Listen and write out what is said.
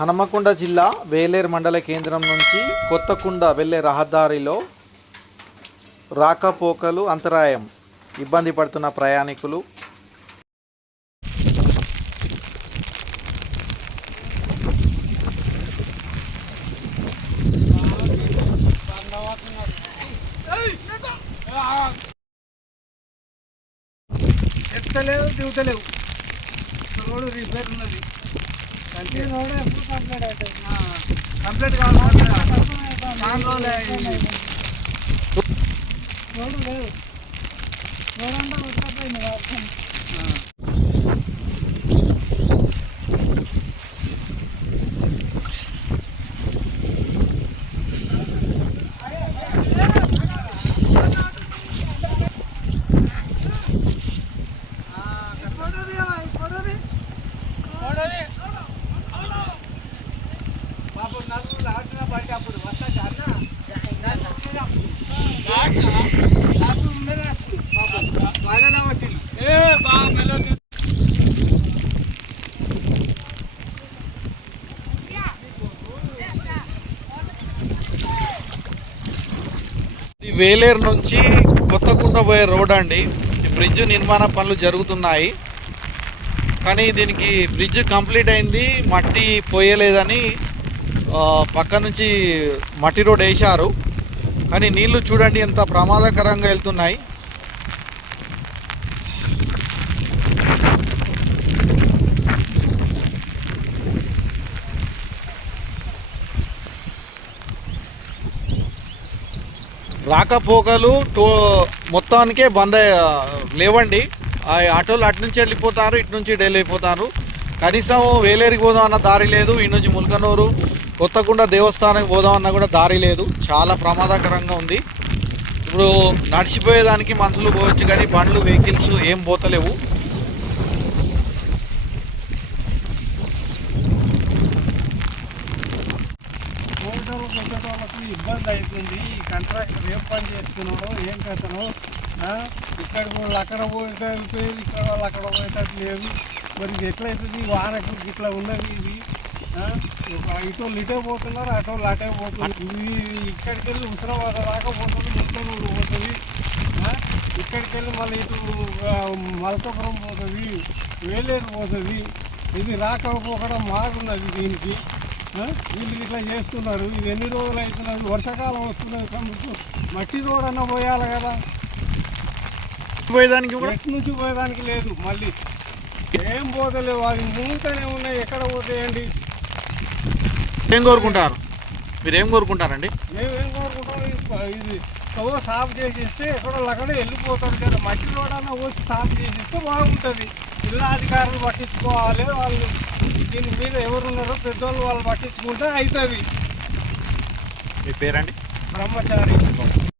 హనుమకొండ జిల్లా వేలేరు మండల కేంద్రం నుంచి కొత్తకుండ వెళ్ళే రహదారిలో రాకపోకలు అంతరాయం ఇబ్బంది పడుతున్న ప్రయాణికులు. ఎత్తలేవు దిగుతలేవు. రోడ్డు రిపేర్ ఉన్నది. కంప్లీట్ కావాలి. రోడ్డు లేదు. రోడ్ అంతా ఉత్తపోయింది వర్షం. నలుగురు వేలేరు నుంచి కొత్తకుంట పోయే రోడ్ అండి. ఈ బ్రిడ్జ్ నిర్మాణ పనులు జరుగుతున్నాయి. కానీ దీనికి బ్రిడ్జ్ కంప్లీట్ అయింది మట్టి పోయలేదని పక్క నుంచి మట్టి రోడ్ వేశారు. కానీ నీళ్ళు చూడండి ఎంత ప్రమాదకరంగా వెళ్తున్నాయి. రాకపోకలు టో మొత్తానికే బంద్ లేవండి. ఆ ఆటోలు అటు నుంచి వెళ్ళిపోతారు ఇటు నుంచి ఢిల్లీ వెళ్ళిపోతారు. కనీసం వేలేరికి పోదాం అన్న దారి లేదు. ఇటు నుంచి ముల్కనూరు కొత్తకుండా దేవస్థానానికి పోదాం కూడా దారి లేదు. చాలా ప్రమాదకరంగా ఉంది. ఇప్పుడు నడిచిపోయేదానికి మనుషులు పోవచ్చు కానీ బండ్లు వెహికల్స్ ఏం పోతలేవు. పోయేటోళ్ళకి ఇబ్బంది అవుతుంది ఈ కాంట్రాక్టర్ ఏం పని చేస్తున్నాడు ఏం కథనో ఇక్కడ వాళ్ళు అక్కడ పోయేటట్టు ఇక్కడ వాళ్ళు అక్కడ పోయేటట్టు లేదు. మరి ఇది ఎట్లయితుంది? వానకు ఇట్లా ఉన్నది ఇది. ఇటోళ్ళు ఇటే పోతున్నారు అటోళ్ళు అటే పోతున్నారు ఇది ఇక్కడికి వెళ్ళి ఉసిరాబాద్ దాకా పోతుంది మొత్తం పోతుంది? ఇక్కడికి వెళ్ళి మళ్ళీ ఇటు మల్కాపురం పోతుంది వేలేరు పోతుంది. ఇది రాకపోకడం మాగున్నది దీనికి? వీళ్ళు ఇట్లా చేస్తున్నారు. ఇది ఎన్ని రోజులు అవుతున్నది? వర్షాకాలం వస్తున్నది మట్టి రోడ్ అన్న పోయాలి కదా. పోయేదానికి కూడా? ఎటు నుంచి పోయేదానికి లేదు మళ్ళీ. ఏం పోతలేవు అది మూతనే ఉన్నాయి. ఎక్కడ పోతాయండి? ఏం కోరుకుంటారు? మీరు ఏం కోరుకుంటారండి? మేము ఏం కోరుకుంటాం ఇది- ఇది కవ సాఫ్ చేసిస్తే ఎక్కడో అక్కడ వెళ్ళిపోతారు కదా. మట్టి రోడ్ అన్న పోసి సాఫ్ చేసిస్తే బాగుంటుంది. జిల్లా అధికారులు పట్టించుకోవాలి. వాళ్ళు దీని మీద ఎవరున్నారో పెద్దోళ్ళు వాళ్ళు పట్టించుకుంటే అవుతుంది మీ పేరండి? బ్రహ్మచారి.